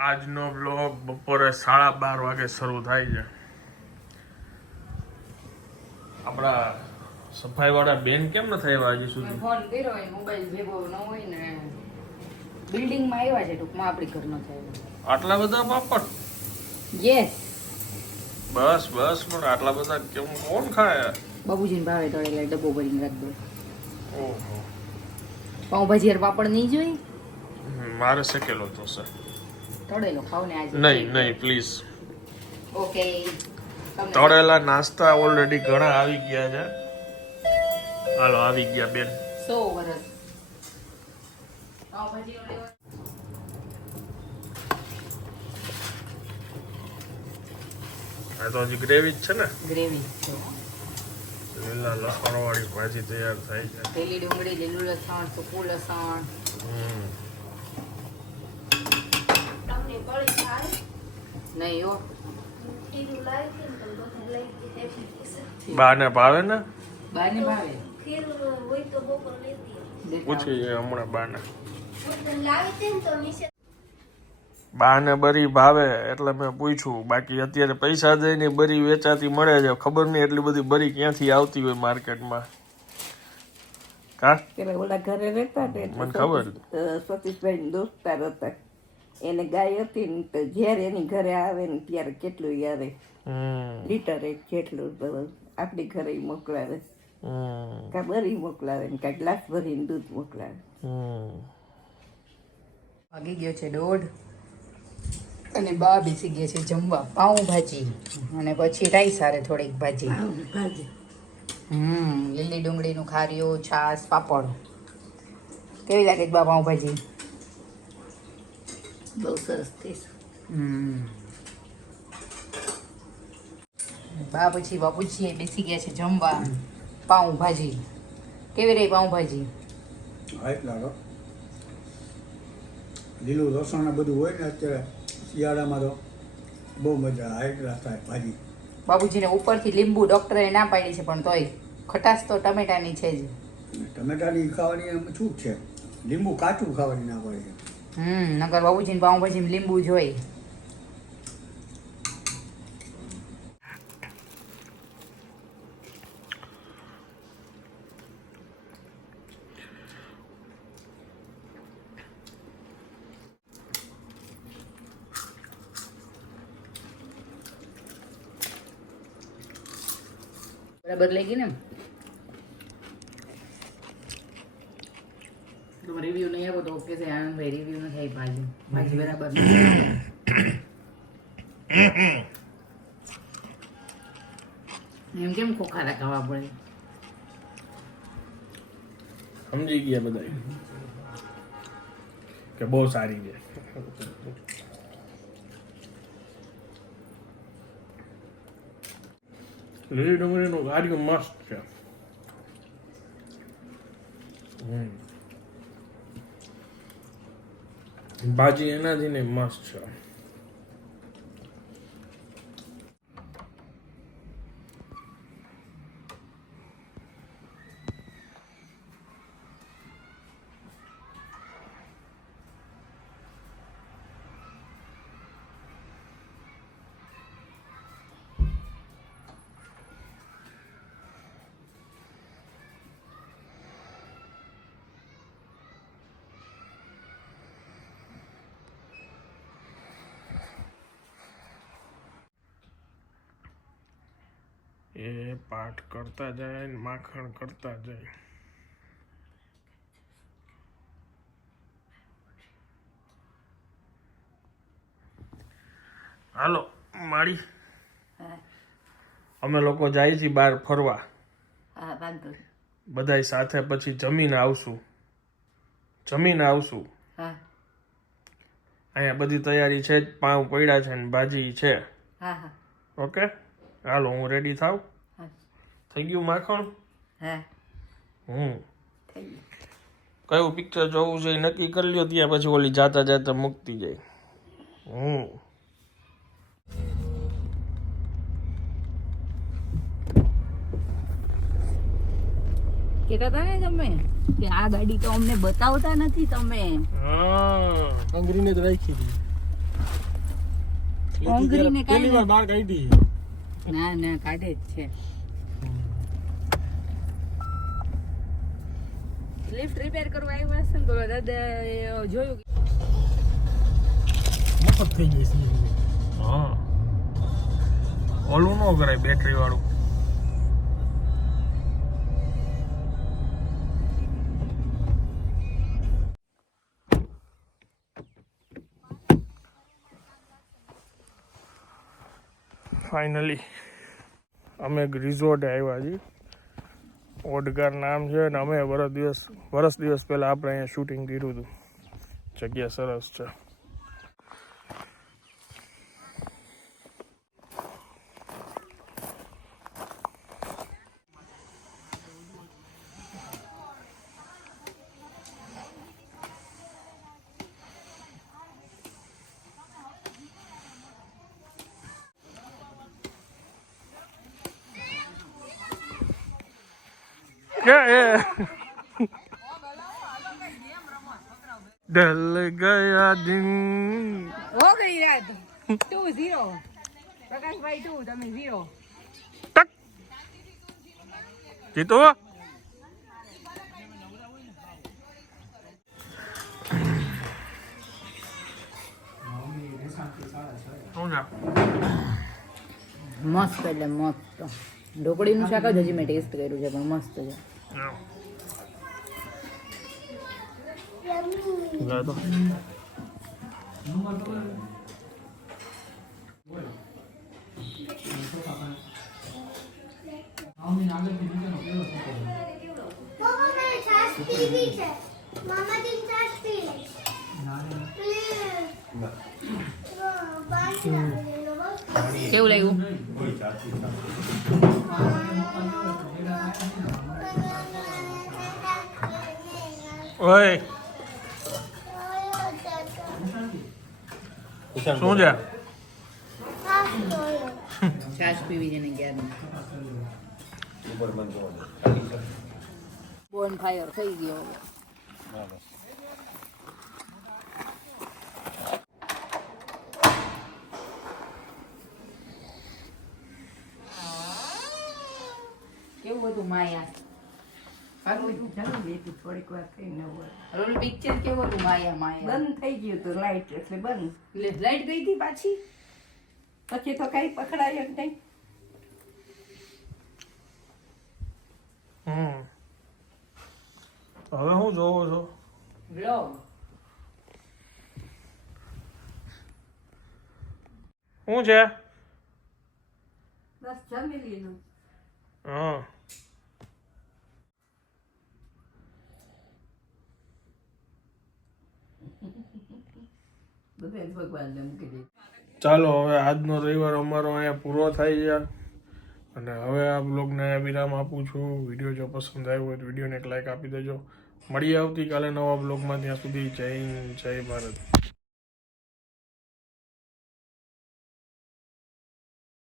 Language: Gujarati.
આજનો બ્લોગ બપોરે સાડા બાર વાગે શરૂ થાય છે. આપણા સફાઈ વાળા બેન કેમ ન થાય હજી સુધી? ફોન કર્યો હોય મોબાઈલ ભેગો ન હોય ને બિલ્ડિંગમાં આવ્યા છે ટૂંકમાં આપણી ઘર ન થાય આટલા બધા પાપડ? યસ બસ બસ પણ આટલા બધા કેમ કોણ ખાય? બાબુજીને ભાવે તળેલા ડબ્બો ભરીને રાખ દો ઓહો. પાઉંભાજી પાપડ નહીં જોઈ? મારે શેકેલો તો છે. તળેલો ખાવ ને આજે નહીં નહીં પ્લીઝ ઓકે તળેલા નાસ્તા ઓલરેડી ઘણા આવી ગયા છે. હાલો આવી ગયા બેન. સો વર્ષ આ તો હજી ગ્રેવી જ છે ને? ગ્રેવી લીલા લસણ વાળી ભાજી તૈયાર થાય છે. પેલી ડુંગળી લીલું લસણ સૂકું લસણ. હમ. તમને પડી થાય નહીં હો બાને ભાવે ને? બાને ભાવે. પૂછી હમણાં બાને. બાને બરી ભાવે એટલે મેં પૂછ્યું બાકી અત્યારે પૈસા દઈને બરી વેચાતી મળે છે ખબર નહીં એટલી બધી બરી ક્યાંથી આવતી હોય માર્કેટમાં. કા? પેલા ઓલા ઘરે રહેતા ને એટલે મને ખબર. સતીશભાઈ દોસ્તાર હતા. એને ગાય હતી ને તો જ્યારે એની ઘરે આવે ને ત્યારે કેટલું આવે હમ. લીટર એક જેટલું આપણી ઘરે મોકલાવે. હમ. કાં બરી મોકલાવે ને કાં ગ્લાસ ભરીને દૂધ મોકલાવે. હમ. વાગી ગયો છે દોઢ અને બા બેસી ગયા છે જમવા. પાઉંભાજી અને પછી રાઈ સારે થોડીક ભાજી. ભાજી. હમ લીલી ડુંગળીનું ખાર્યું છાશ પાપડ. કેવી લાગે બા બા પાઉંભાજી બહુ સરસ થઈ હમ. બા પછી બાપુજી બેસી ગયા છે જમવા. પાઉંભાજી કેવી રહી પાઉંભાજી ભાજી? લીલું લસણ બધું હોય ને અત્યારે શિયાળામાં તો બહુ મજા હાઈટ થાય ભાજી. બાબુજીને ઉપરથી લીંબુ ડોક્ટરે ના પાડી છે પણ તોય ખટાશ તો ટમેટાની છે જ. ટમેટાની ખાવાની એમ છૂટ છે? લીંબુ કાચું ખાવાની ના પડે છે. હમ નગર બાબુજીને પાઉંભાજીમાં લીંબુ જોઈ. બરાબર લઈ ગઈ ને તમે રિવ્યુ નહીં આપો તો ઓકે છે આનંદભાઈ રિવ્યુ ન થાય ભાજી ભાજી બરાબર એમ કેમ ખોખારા ખાવા પડે સમજી ગયા બધા કે બહુ સારી છે લીલી ડુંગળીનું ગાર્યું મસ્ત છે હમ. ભાજી એનાથી ને મસ્ત છે. એ પાઠ કરતા જાય ને માખણ કરતા જાય. હાલો માળી. અમે લોકો જાય છીએ બહાર ફરવા. બધા બધાય સાથે પછી જમીન આવશું. જમીન આવશું. અહીંયા બધી તૈયારી છે જ પાઉં પડ્યા છે ને ભાજી છે. ઓકે? હાલો હું રેડી થાવ? થઈ ગયું માખણ? હા. હમ. કયું પિક્ચર જોવું છે એ નક્કી કરી લ્યો ત્યાં પછી ઓલી જાતા જાતા મૂકતી જાય. હમ. કહેતા હતા ને તમે કે આ ગાડી તો અમને બતાવતા નથી તમે. હા. અંગ્રીને જ રાખી હતી. કાંઈ વાર બહાર કાઢી ના ના કાઢે જ છે. લિફ્ટ રિપેર કરવા આવ્યા હશે ને તો દાદા જોયું મફત થઈ ગઈ છે. હા. ઓલું ન કરાય બેટરી વાળું. ફાઇનલી અમે એક રિઝોર્ટ આવ્યા છીએ. ઓડગાર નામ છે ને અમે વરસ દિવસ વરસ દિવસ પહેલાં આપણે અહીંયા શૂટિંગ કર્યું હતું. જગ્યા સરસ છે. કે એ ઢલ ગયા દિન ઓગળી રાત ટુ ઝીરો પ્રકાશભાઈ ટુ તમે ઝીરો ટક જીતો મસ્ત એટલે મસ્ત ઢોકળીનું શાક જ હજી મેં ટેસ્ટ કર્યું છે પણ મસ્ત છે પી પ્લીઝ બાકી આપી દેજો બસ કેવું લાગ્યું ઓય. શું છે? છાશ પીવી છે ને બોન ફાયર થઈ ગયો. કેવું હતું માયા? થોડીક વાર થઈને ઓલું પિક્ચર કેવું હતું? માયા માયા. બંધ થઈ ગયું હતું લાઈટ એટલે બંધ. એટલે લાઈટ ગઈ હતી પાછી? પછી તો કઈ પકડાય જ નહીં. હમ. હવે હું જોવો છો? શું છે? બસ જમી લીધું. હા. ચાલો, હવે આજનો રવિવાર અમારો અહીંયા પૂરો થાય છે. અને હવે આ બ્લોગને વિરામ આપું છું. વીડિયો જો પસંદ આવ્યો હોય તો વિડીયોને એક લાઈક આપી દેજો. મળીએ આવતીકાલે નવા બ્લોગમાં. ત્યાં સુધી જય જય ભારત.